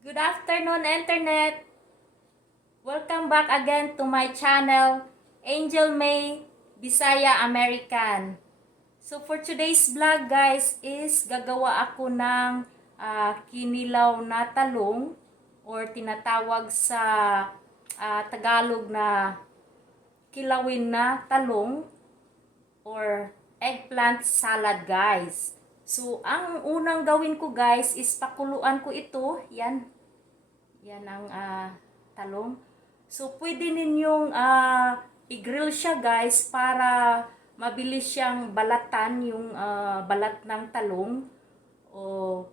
Good afternoon, Internet! Welcome back again to my channel, Angel May, Bisaya-American. So for today's vlog guys is gagawa ako ng kinilaw na talong or tinatawag sa Tagalog na kilawin na talong or eggplant salad guys. So ang unang gawin ko guys is pakuluan ko ito. Yan ang talong. So, pwede ninyong i-grill siya guys para mabilis siyang balatan yung balat ng talong. O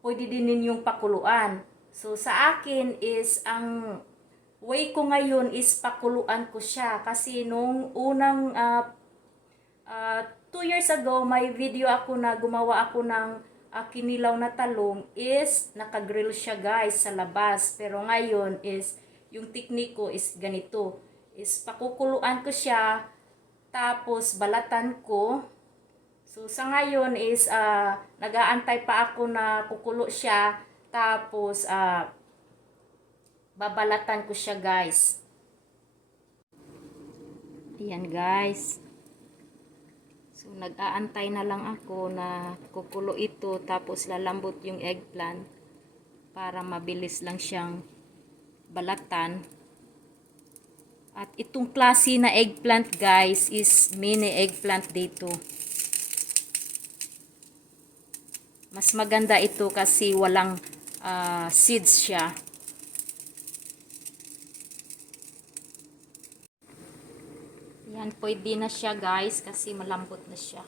pwede din ninyong pakuluan. So, sa akin is ang way ko ngayon is pakuluan ko siya. Kasi nung unang 2 years ago, may video ako na gumawa ako ng kinilaw na talong is nakagrill siya guys sa labas. Pero ngayon is yung teknik ko is ganito. Is pakukuluan ko siya tapos balatan ko. So sa ngayon is nag-aantay pa ako na kukulo siya tapos babalatan ko siya guys. Ayan guys. So, nag-aantay na lang ako na kukulo ito tapos lalambot yung eggplant para mabilis lang siyang balatan. At itong klase na eggplant guys is mini eggplant dito. Mas maganda ito kasi walang seeds siya. Yan, pwede na siya guys kasi malambot na siya.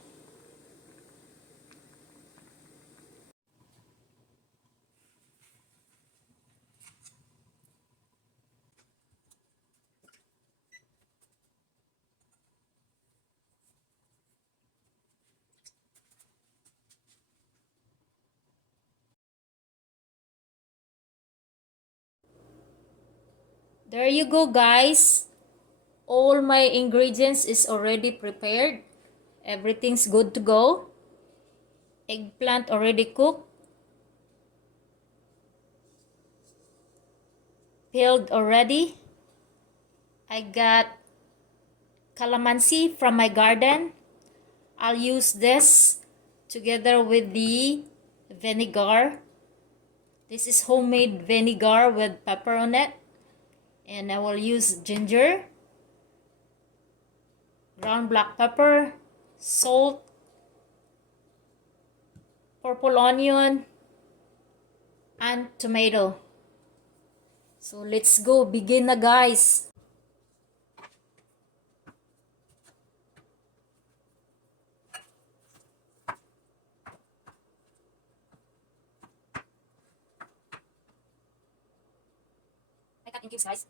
There you go guys. All my ingredients is already prepared. Everything's good to go. Eggplant already cooked. Peeled already. I got calamansi from my garden. I'll use this together with the vinegar. This is homemade vinegar with pepper on it. And I will use ginger, ground black pepper, salt, purple onion, and tomato. So let's go, begin na guys. I cut in cubes guys.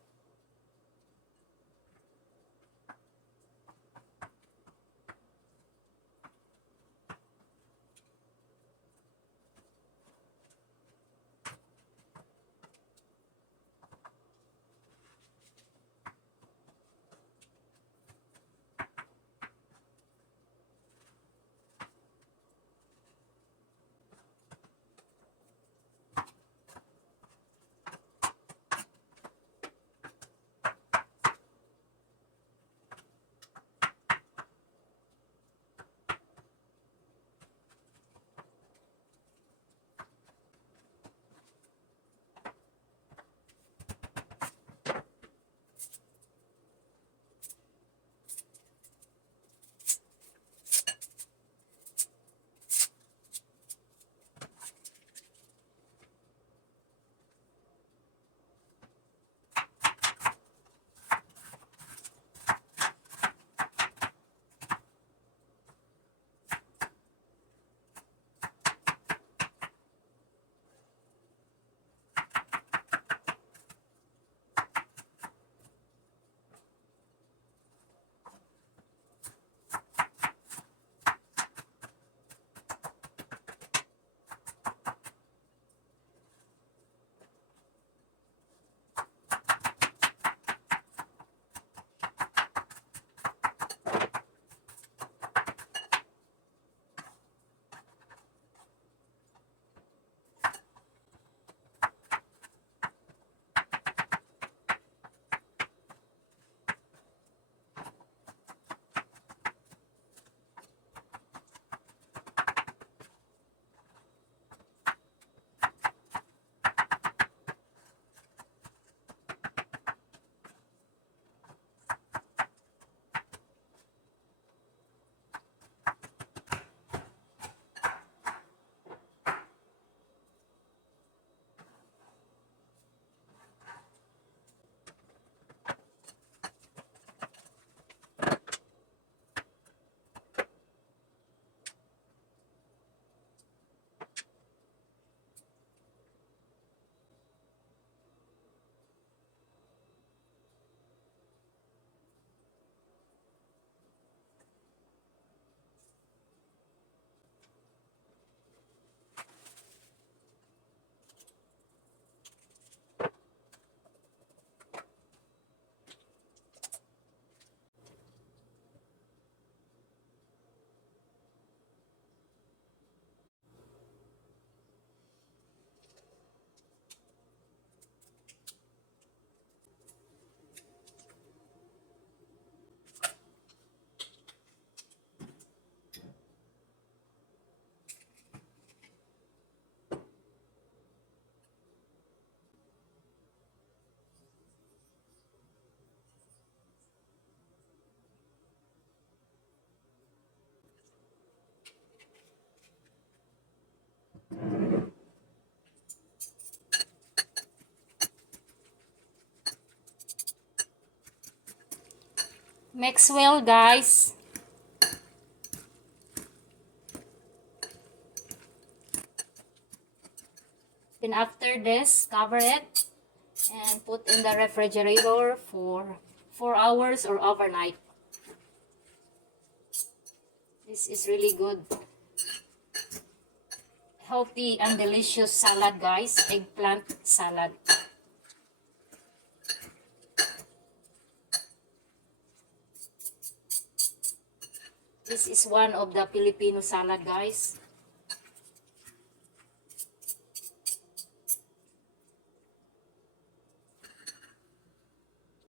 Mix well, guys. Then after this, cover it and put in the refrigerator for 4 hours or overnight. This is really good. Healthy and delicious salad, guys. Eggplant salad. This is one of the Filipino salad, guys.